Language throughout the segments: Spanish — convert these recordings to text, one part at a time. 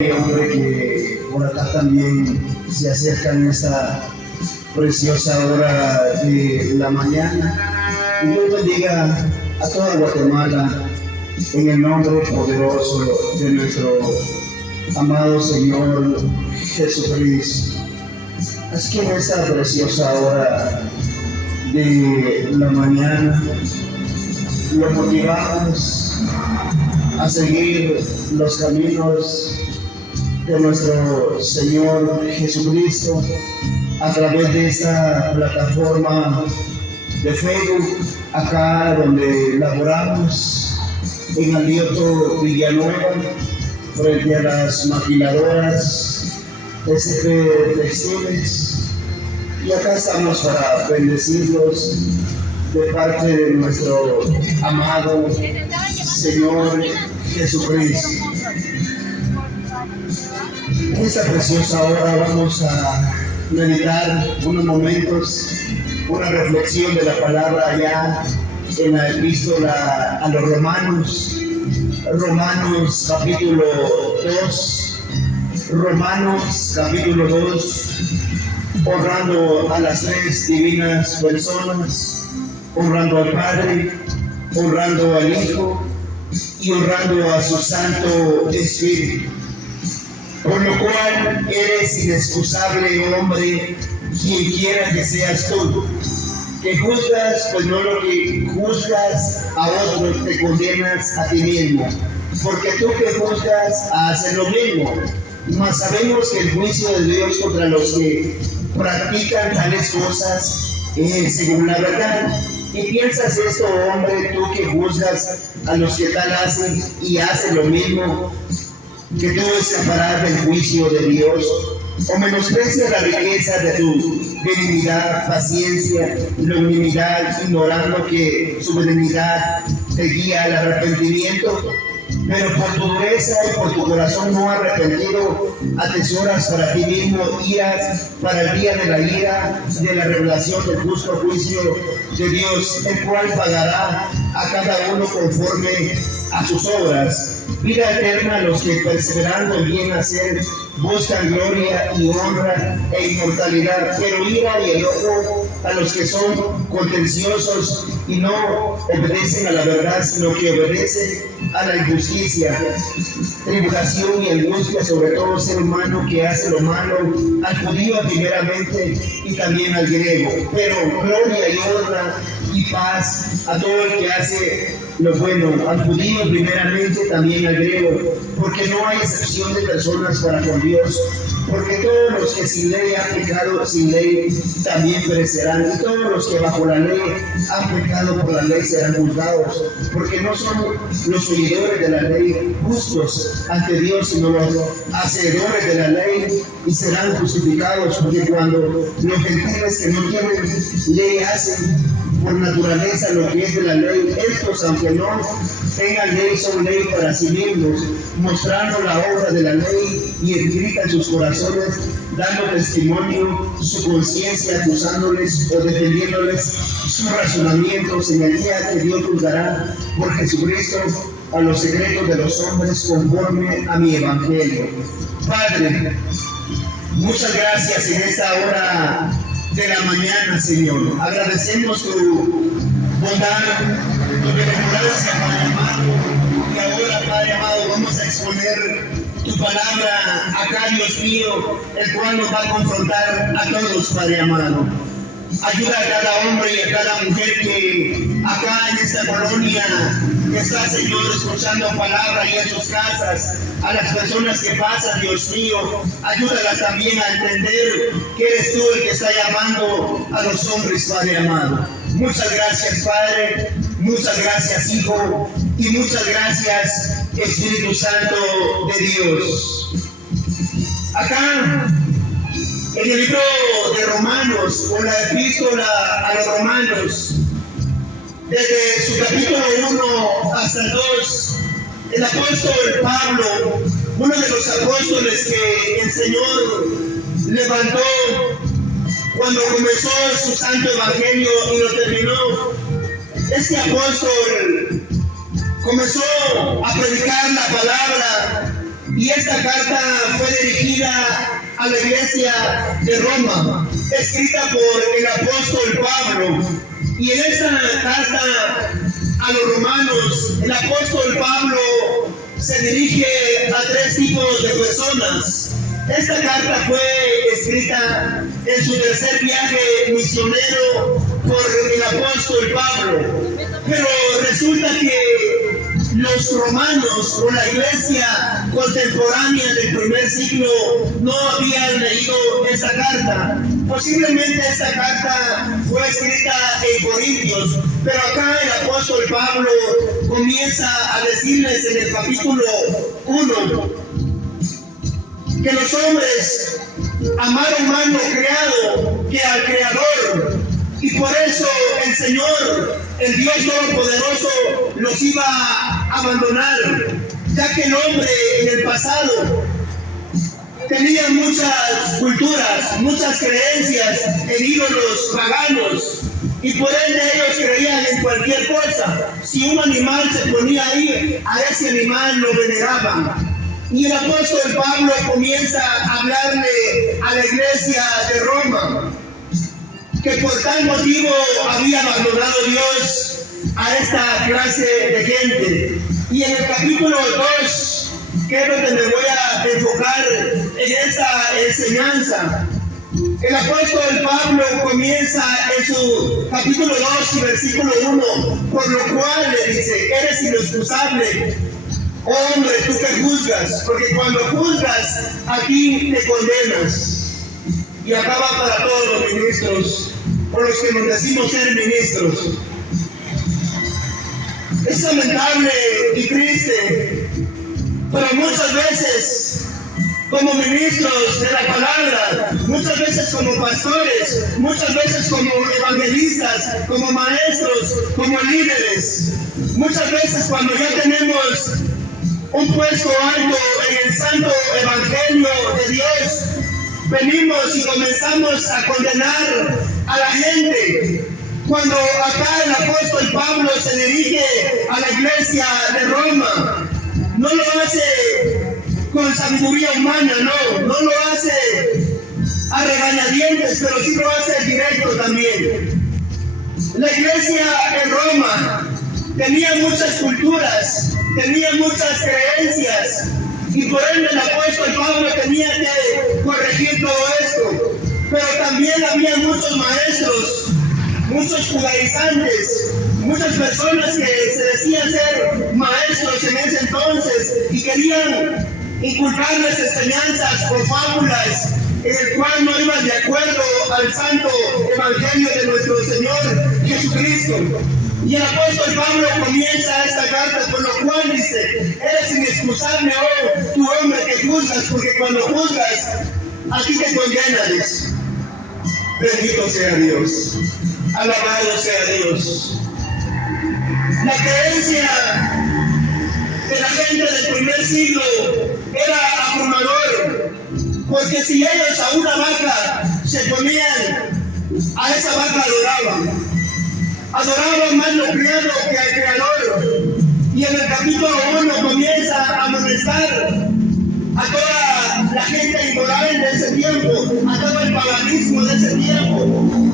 Hombre, que por acá también se acerca en esta preciosa hora de la mañana. Y Dios bendiga a toda Guatemala en el nombre poderoso de nuestro amado Señor Jesucristo. Así que en esta preciosa hora de la mañana lo motivamos a seguir los caminos de nuestro Señor Jesucristo a través de esta plataforma de Facebook, acá donde laboramos en Alioto, Villanueva, frente a las maquiladoras SP Textiles. Y acá estamos para bendecirlos de parte de nuestro amado Señor Jesucristo. En esta preciosa hora vamos a meditar unos momentos, una reflexión de la palabra allá en la epístola a los Romanos, Romanos capítulo 2, Romanos capítulo 2, honrando a las tres divinas personas, honrando al Padre, honrando al Hijo y honrando a su Santo Espíritu. Por lo cual eres inexcusable, hombre, quien quiera que seas tú, que juzgas, pues no lo que juzgas a otros te condenas a ti mismo, porque tú que juzgas haces lo mismo. Mas sabemos que el juicio de Dios contra los que practican tales cosas es según la verdad. Y piensas esto, hombre, tú que juzgas a los que tal hacen y hacen lo mismo, que tú escaparás del juicio de Dios, o menosprecias la riqueza de tu benignidad, paciencia, longanimidad, ignorando que su benignidad te guía al arrepentimiento. Pero por tu dureza y por tu corazón no arrepentido, atesoras para ti mismo iras para el día de la ira, de la revelación del justo juicio de Dios, el cual pagará a cada uno conforme a sus obras. Vida eterna a los que perseverando en bien hacer buscan gloria y honra e inmortalidad, pero ira y enojo a los que son contenciosos y no obedecen a la verdad, sino que obedecen a la injusticia, tribulación y angustia sobre todo ser humano que hace lo malo, al judío primeramente y también al griego, pero gloria y honra y paz a todo el que hace lo bueno, al judío primeramente, también al griego, porque no hay excepción de personas para con Dios, porque todos los que sin ley han pecado sin ley también perecerán, y todos los que bajo la ley han pecado por la ley serán juzgados, porque no son los oidores de la ley justos ante Dios, sino los hacedores de la ley, y serán justificados, porque cuando los gentiles que no tienen ley hacen por naturaleza lo que es de la ley, estos aunque no tengan ley son ley para sí mismos, mostrando la obra de la ley y escrita en sus corazones, dando testimonio su conciencia, acusándoles o defendiéndoles sus razonamientos en el día que Dios juzgará por Jesucristo a los secretos de los hombres conforme a mi evangelio. Padre, muchas gracias en esta hora de la mañana, Señor. Agradecemos tu bondad, tu benevolencia, Padre amado. Y ahora, Padre amado, vamos a exponer tu palabra acá, Dios mío, el cual nos va a confrontar a todos, Padre amado. Ayuda a cada hombre y a cada mujer que acá en esta colonia que está, Señor, escuchando palabra y en sus casas, a las personas que pasan, Dios mío, ayúdalas también a entender que eres tú el que está llamando a los hombres, Padre amado. Muchas gracias, Padre, muchas gracias, Hijo, y muchas gracias, Espíritu Santo de Dios. Acá, en el libro de Romanos, o la epístola a los Romanos, desde su capítulo 1 hasta el 2, el apóstol Pablo, uno de los apóstoles que el Señor levantó cuando comenzó su santo evangelio y lo terminó, este apóstol comenzó a predicar la palabra Y esta carta fue dirigida a la iglesia de Roma, escrita por el apóstol Pablo. Y en esta carta a los romanos, el apóstol Pablo se dirige a tres tipos de personas. Esta carta fue escrita en su tercer viaje misionero por el apóstol Pablo. Pero resulta que los romanos o la iglesia contemporánea del primer siglo no habían leído esa carta. Posiblemente esta carta fue escrita en Corintios, pero acá el apóstol Pablo comienza a decirles en el capítulo 1 que los hombres amaron más lo creado que al Creador, y por eso el Señor, el Dios Todopoderoso, los iba a abandonar, ya que el hombre en el pasado tenía muchas culturas, muchas creencias en ídolos paganos, y por ende ellos creían en cualquier cosa. Si un animal se ponía ahí, a ese animal lo veneraban. Y el apóstol Pablo comienza a hablarle a la iglesia de Roma, que por tal motivo había abandonado Dios a esta clase de gente. Y en el capítulo 2, que es donde me voy a enfocar en esta enseñanza, el apóstol Pablo comienza en su capítulo 2 y versículo 1, por lo cual le dice: eres inexcusable, oh hombre, tú que juzgas, porque cuando juzgas, aquí te condenas. Y acaba para todos los ministros, por los que nos decimos ser ministros. Es lamentable y triste, pero muchas veces, como ministros de la palabra, muchas veces como pastores, muchas veces como evangelistas, como maestros, como líderes, muchas veces cuando ya tenemos un puesto alto en el santo evangelio de Dios, venimos y comenzamos a condenar a la gente. Cuando acá el apóstol Pablo se dirige a la iglesia de Roma, no lo hace con sabiduría humana, no lo hace a regañadientes, pero sí lo hace directo también. La iglesia en Roma tenía muchas culturas, tenía muchas creencias, y por ende el apóstol Pablo tenía que corregir todo esto. Pero también había muchos maestros, muchos judaizantes, muchas personas que se decían ser maestros en ese entonces y querían inculcarles enseñanzas o fábulas en el cual no iban de acuerdo al santo evangelio de nuestro Señor Jesucristo. Y el apóstol Pablo comienza esta carta, por lo cual dice: eres inexcusable, oh tu hombre que juzgas, porque cuando juzgas, aquí te condenas. Bendito sea Dios, alabado sea Dios. La creencia de la gente del primer siglo era abrumador, porque si ellos a una vaca se ponían, a esa vaca adoraban más lo criado que al Creador. Y en el capítulo 1 comienza a amonestar a toda la gente inmoral de ese tiempo, a todo el paganismo de ese tiempo,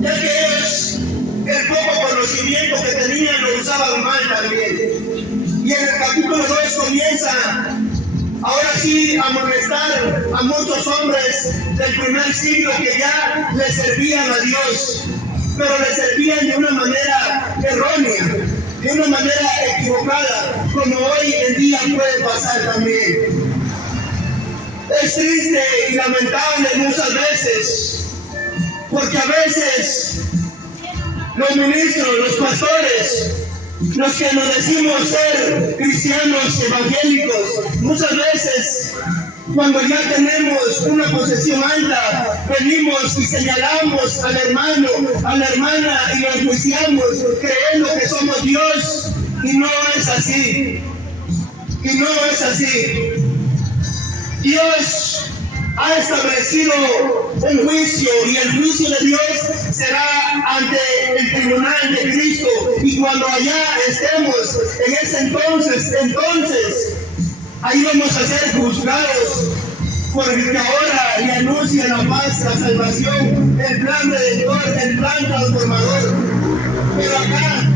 ya que ellos el poco conocimiento que tenían lo usaban mal también. Y en el capítulo 2 comienza ahora sí a amonestar a muchos hombres del primer siglo que ya le servían a Dios, pero le servían de una manera errónea, de una manera equivocada, como hoy en día puede pasar también. Es triste y lamentable muchas veces, porque a veces los ministros, los pastores, los que nos decimos ser cristianos evangélicos, muchas veces cuando ya tenemos una posesión alta, venimos y señalamos al hermano, a la hermana y lo enjuiciamos creyendo que somos Dios, y no es así. Y no es así. Dios ha establecido un juicio, y el juicio de Dios será ante el tribunal de Cristo, y cuando allá estemos, en ese entonces Ahí vamos a ser juzgados, porque ahora le anuncia la paz, la salvación, el plan redentor, el plan transformador. Pero acá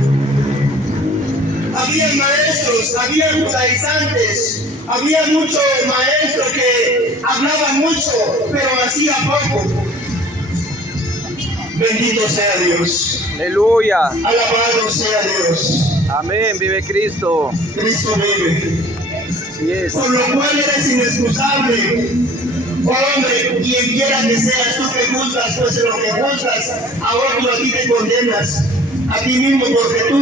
había maestros, había judaizantes, había muchos maestros que hablaban mucho, pero hacía poco. Bendito sea Dios. Aleluya. Alabado sea Dios. Amén. Vive Cristo. Cristo vive. Así es. Por lo cual eres inexcusable. Hombre, quien quiera que seas, tú que juzgas, pues en lo que juzgas, a otro a ti te condenas. A ti mismo, porque tú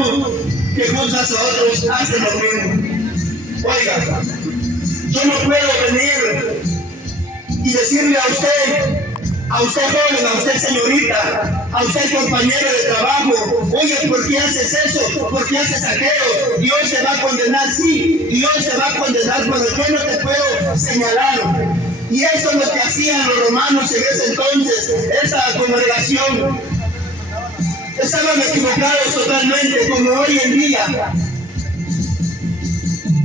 que juzgas a otros, haces lo mismo. Oiga, yo no puedo venir y decirle a usted joven, a usted señorita, a usted compañero de trabajo, oye, ¿por qué haces eso? ¿Por qué haces aquello? Dios te va a condenar, sí, Dios te va a condenar, pero yo no te puedo señalar. Y eso es lo que hacían los romanos en ese entonces, esa congregación. Estaban equivocados totalmente, como hoy en día.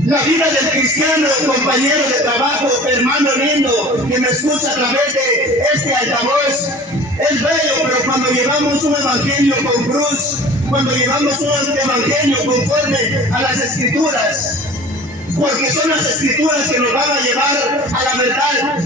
La vida del cristiano, compañero de trabajo, hermano lindo, que me escucha a través de este altavoz, es bello, pero cuando llevamos un evangelio con cruz, cuando llevamos un evangelio conforme a las escrituras, porque son las escrituras que nos van a llevar a la verdad.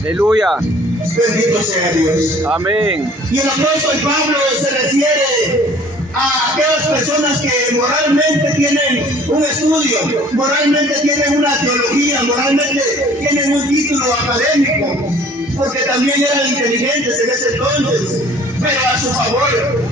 Aleluya. Bendito sea Dios. Amén. Y el apóstol Pablo se refiere a aquellas personas que moralmente tienen un estudio, moralmente tienen una teología, moralmente tienen un título académico, porque también eran inteligentes en ese entonces, pero a su favor.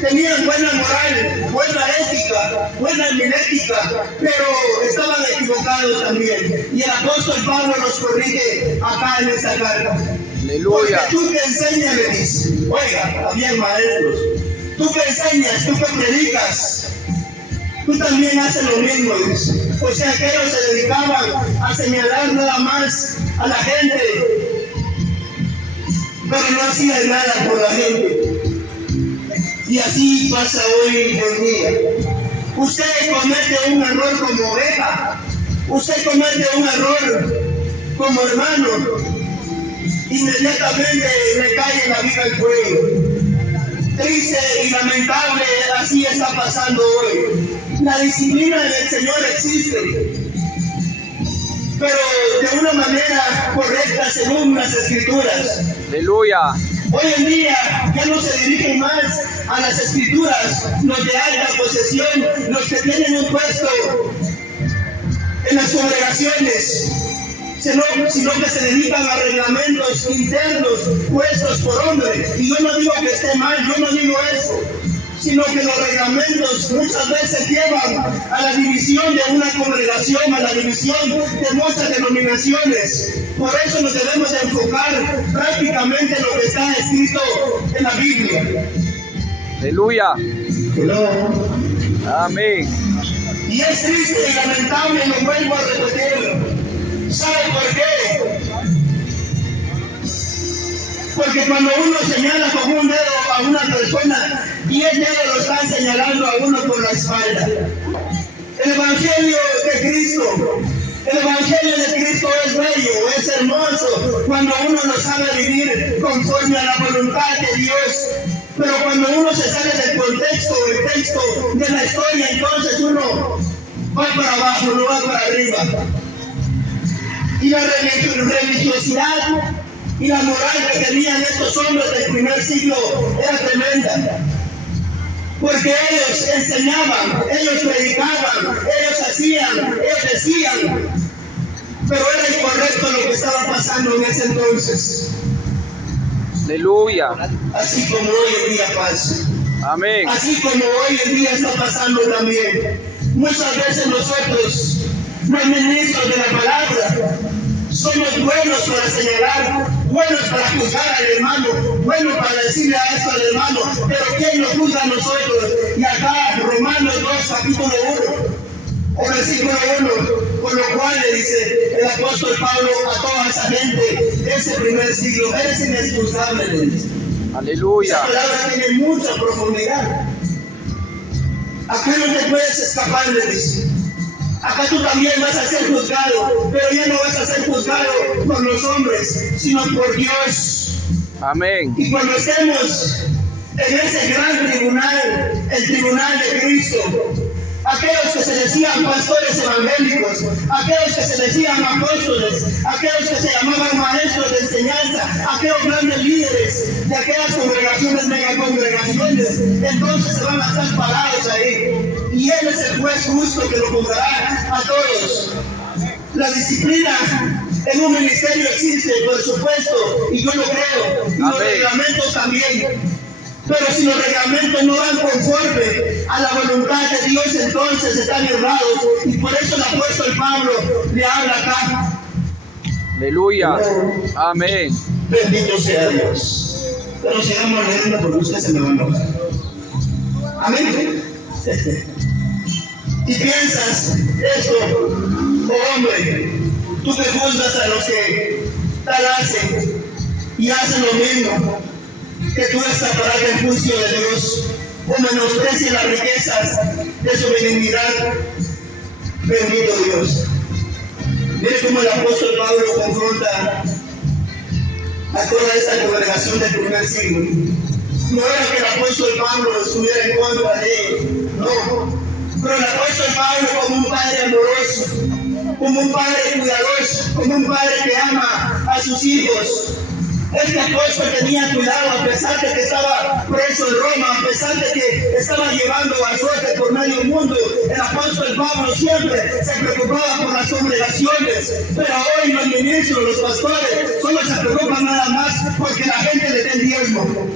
Tenían buena moral, buena ética, buena hermenéutica, pero estaban equivocados también. Y el apóstol Pablo nos corrige acá en esta carta. Aleluya. Porque tú que enseñas, le dice, oiga, habían maestros, tú que enseñas, tú que predicas, tú también haces lo mismo, dice. O sea, que ellos se dedicaban a señalar nada más a la gente, pero no hacían nada por la gente. Y así pasa hoy en día. Usted comete un error como oveja, usted comete un error como hermano, inmediatamente le cae en la vida el cuello. Triste y lamentable, así está pasando hoy. La disciplina del Señor existe, pero de una manera correcta según las Escrituras. Aleluya. Hoy en día ya no se dirigen más a las escrituras los de alta posesión, los que tienen un puesto en las congregaciones, sino que se dedican a reglamentos internos puestos por hombres. Y yo no digo que esté mal, yo no digo eso, sino que los reglamentos muchas veces llevan a la división de una congregación, a la división de muchas denominaciones. Por eso nos debemos de enfocar prácticamente en lo que está escrito en la Biblia. Aleluya. Hello. Amén. Y es triste y lamentable, lo vuelvo a repetir. ¿Sabe por qué? Porque cuando uno señala con un dedo a una persona, 10 dedos lo están señalando a uno por la espalda. El Evangelio de Cristo, el Evangelio de Cristo es bello, es hermoso, cuando uno no sabe vivir conforme a la voluntad de Dios. Pero cuando uno se sale del contexto, el texto de la historia, entonces uno va para abajo, no va para arriba. Y la religiosidad y la moral que tenían estos hombres del primer siglo era tremenda. Porque ellos enseñaban, ellos predicaban, ellos hacían, ellos decían, pero era incorrecto lo que estaba pasando en ese entonces. Aleluya. Así como hoy en día pasa. Amén. Así como hoy en día está pasando también. Muchas veces nosotros, los ministros de la palabra, somos buenos para señalar, buenos para juzgar al hermano, buenos para decirle a esto al hermano, pero ¿quién nos juzga a nosotros? Y acá, Romanos 2, capítulo 1, o versículo 1, con lo cual le dice el apóstol Pablo a toda esa gente de ese primer siglo, eres inexcusable, le dice. Aleluya. Esa palabra tiene mucha profundidad. Acá no te puedes escapar, le dice. Acá tú también vas a ser juzgado, pero ya no vas a ser juzgado por los hombres, sino por Dios. Amén. Y cuando estemos en ese gran tribunal, el tribunal de Cristo, aquellos que se decían pastores evangélicos, aquellos que se decían apóstoles, aquellos que se llamaban maestros de enseñanza, aquellos grandes líderes de aquellas congregaciones, megacongregaciones, entonces se van a estar parados ahí. Y Él es el juez justo que lo juzgará a todos. La disciplina en un ministerio existe, por supuesto, y yo lo creo, y los reglamentos también. Pero si los reglamentos no van conforme a la voluntad de Dios, entonces están errados. Y por eso el apóstol Pablo le habla acá. Aleluya. Amén. Bendito sea Dios. Pero sigamos leyendo porque usted se me va a enojar. Amén. Y piensas esto, oh hombre, tú que juzgas a los que tal hacen y hacen lo mismo, que tú escaparás del juicio de Dios, o menosprecies las riquezas de su benignidad. Bendito Dios. Mire cómo el apóstol Pablo confronta a toda esta congregación del primer siglo. No era que el apóstol Pablo estuviera en contra de ellos, no. Pero el apóstol Pablo, como un padre amoroso, como un padre cuidadoso, como un padre que ama a sus hijos, este apóstol tenía cuidado a pesar de que estaba preso en Roma, a pesar de que estaba llevando azote por medio mundo. El apóstol Pablo siempre se preocupaba por las congregaciones, pero hoy los ministros, los pastores, solo se preocupan nada más porque la gente le dé el diezmo.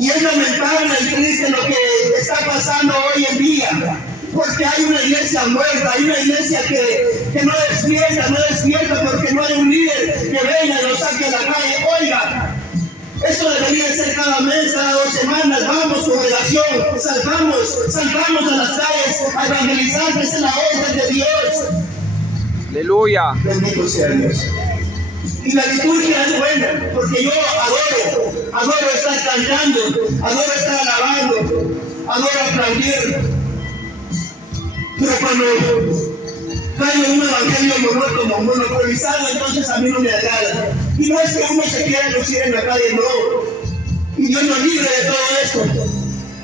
Y es lamentable y triste lo que está pasando hoy en día, porque hay una iglesia muerta, hay una iglesia que no despierta porque no hay un líder que venga y lo saque a la calle. Oiga, eso debería ser cada mes, cada 2 semanas. Vamos, congregación, salgamos a las calles a evangelizar, que esa es la orden de Dios. Aleluya. Bendito sea Dios. Y la liturgia es buena, porque yo adoro estar cantando, adoro estar alabando, adoro aplaudir. Pero cuando cae un evangelio monótono, monopolizado, entonces a mí no me agrada. Y no es que uno se quiera lucir en la calle, no. Y Dios nos libre de todo esto.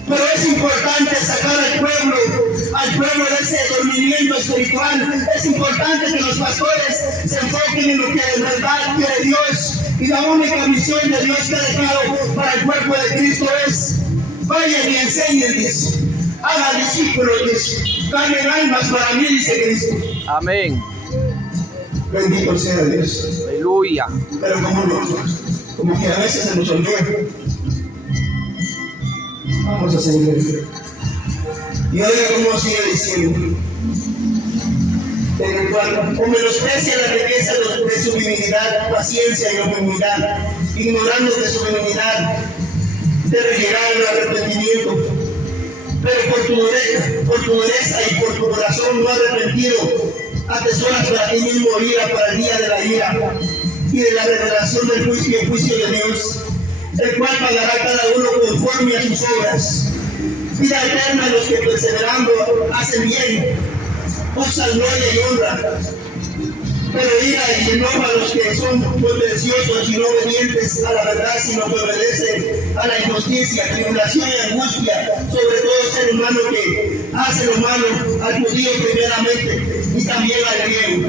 Pero es importante sacar al pueblo de ese dormimiento espiritual. Es importante que los pastores se enfoquen en lo que de verdad quiere Dios. Y la única misión de Dios que ha dejado para el cuerpo de Cristo es: vayan y enseñen, dice. Hagan discípulos, dice. Ganen almas para mí, dice Cristo. Amén. Bendito sea Dios. Aleluya. Pero como que a veces se nos olvida. Vamos a seguir. Y oiga cómo sigue diciendo. En el cual, o menosprecia la riqueza de su divinidad, paciencia y humildad, ignorando de su benignidad, de llegar al arrepentimiento. Pero por tu dureza y por tu corazón no arrepentido, atesoras para ti mismo ira para el día de la ira y de la revelación del juicio y juicio de Dios, el cual pagará cada uno conforme a sus obras. Vida eterna a los que perseverando hacen bien, usan gloria y honra. Pero ira y enoja a los que son contenciosos y no obedientes a la verdad, sino que obedecen a la injusticia, tribulación y angustia sobre todo ser humano que hace lo malo, al judío primeramente y también al griego.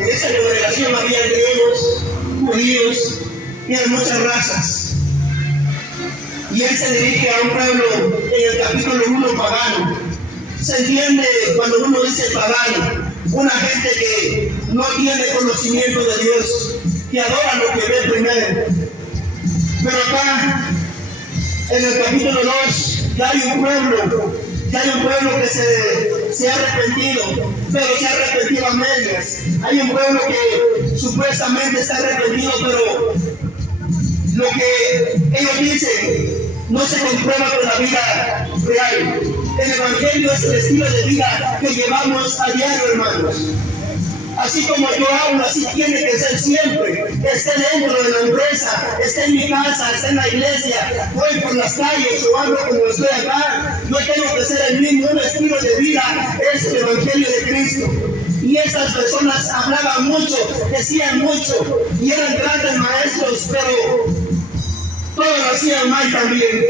En esa congregación había griegos, judíos y de muchas razas. Y él se dirige a un pueblo en el capítulo 1 pagano. Se entiende cuando uno dice pagano, una gente que no tiene conocimiento de Dios, que adora lo que ve primero. Pero acá, en el capítulo 2, ya hay un pueblo que se ha arrepentido, pero se ha arrepentido a medias. Hay un pueblo que supuestamente está arrepentido, pero lo que ellos dicen no se comprueba con la vida real. El evangelio es el estilo de vida que llevamos a diario, hermanos. Así como yo hablo, así tiene que ser siempre. Esté dentro de la empresa, esté en mi casa, esté en la iglesia, voy por las calles o hablo como estoy acá. No tengo que ser el mismo, un estilo de vida es el Evangelio de Cristo. Y esas personas hablaban mucho, decían mucho, y eran grandes maestros, pero todos lo hacían mal también.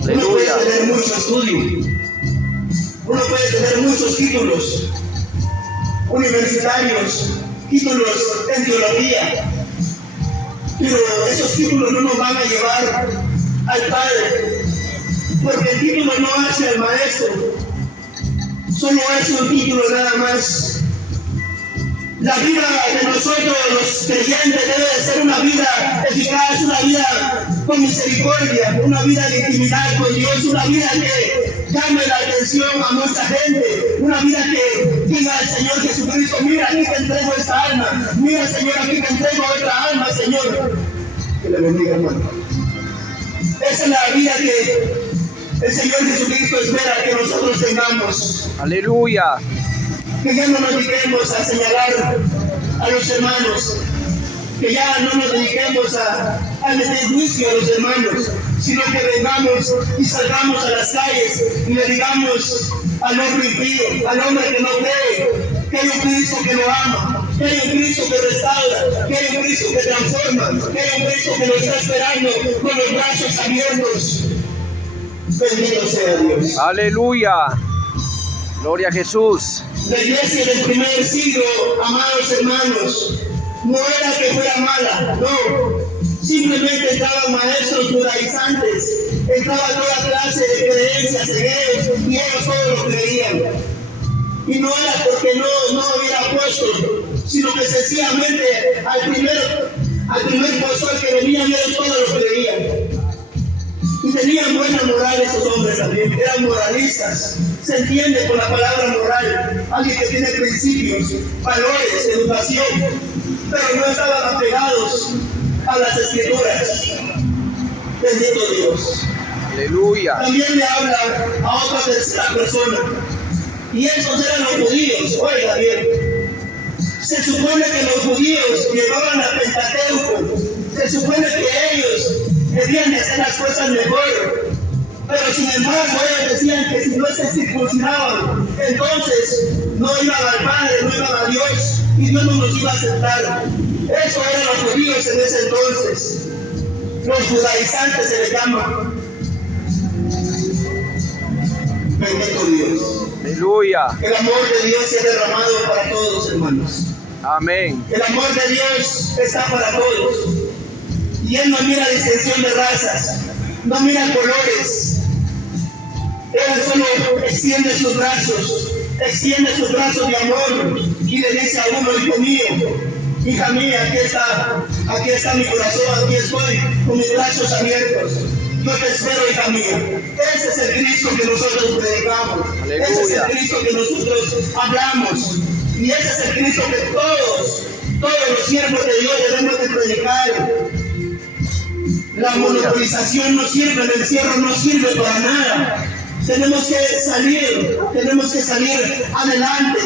Uno puede tener mucho estudio, uno puede tener muchos títulos universitarios, títulos en teología, pero esos títulos no nos van a llevar al Padre, porque el título no hace al maestro, solo es un título nada más. La vida de nosotros los creyentes debe de ser una vida eficaz, una vida con misericordia, una vida de intimidad con Dios, una vida que llame la atención a mucha gente, una vida que diga al Señor Jesucristo: mira, aquí te entrego esta alma, mira, Señor, aquí te entrego otra alma, Señor. Que le bendiga, hermano. Esa es la vida que el Señor Jesucristo espera que nosotros tengamos. Aleluya. Que ya no nos dediquemos a señalar a los hermanos, que ya no nos dediquemos a meter juicio a los hermanos, sino que vengamos y salgamos a las calles y le digamos al hombre impío, al hombre que no cree, que hay un Cristo que lo ama, que hay un Cristo que restaura, que hay un Cristo que transforma, que hay un Cristo que lo está esperando con los brazos abiertos. Bendito sea Dios. Aleluya. Gloria a Jesús. La iglesia del primer siglo, amados hermanos, no era que fuera mala, no. Simplemente entraban maestros judaizantes, entraba toda clase de creencias, hebreos, y ellos todos lo creían. Y no era porque no hubiera apóstol, sino que sencillamente al primer pastor que venía, ellos todos lo creían. Y tenían buena moral esos hombres también, eran moralistas. Se entiende con la palabra moral, alguien que tiene principios, valores, educación, pero no estaban apegados a las escrituras. Bendito Dios. Aleluya. También le habla a otra tercera persona, y esos eran los judíos. Oiga bien, se supone que los judíos llevaban la Pentateuco, se supone que ellos debían de hacer las cosas mejor, pero sin embargo ellos decían que si no se circuncidaban, entonces no iban al Padre, no iban a Dios, y Dios no los iba a aceptar. Eso eran los judíos en ese entonces. Los judaizantes se les llama. Bendito Dios. Aleluya. El amor de Dios se ha derramado para todos, hermanos. Amén. El amor de Dios está para todos. Y Él no mira distinción de razas, no mira colores. Él solo extiende sus brazos de amor y le dice a uno: hijo mío, hija mía, aquí está mi corazón, aquí estoy con mis brazos abiertos. Yo te espero, hija mía. Ese es el Cristo que nosotros predicamos. Aleluya. Ese es el Cristo que nosotros hablamos. Y ese es el Cristo que todos los siervos de Dios debemos de predicar. La monopolización no sirve, el encierro no sirve para nada. Tenemos que salir adelante,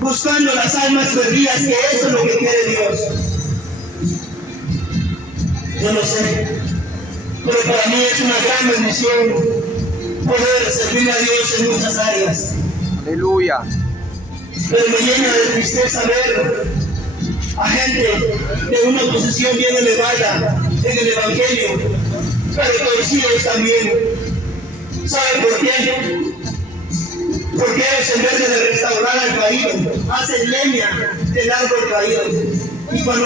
buscando las almas perdidas, que eso es lo que quiere Dios. Yo no sé, pero para mí es una gran bendición poder servir a Dios en muchas áreas. Aleluya. Pero me llena de tristeza ver a gente de una posición bien elevada en el Evangelio, pero torcidos también. ¿Saben por qué? Porque ellos, en vez de restaurar al caído, hacen leña del árbol caído. Y cuando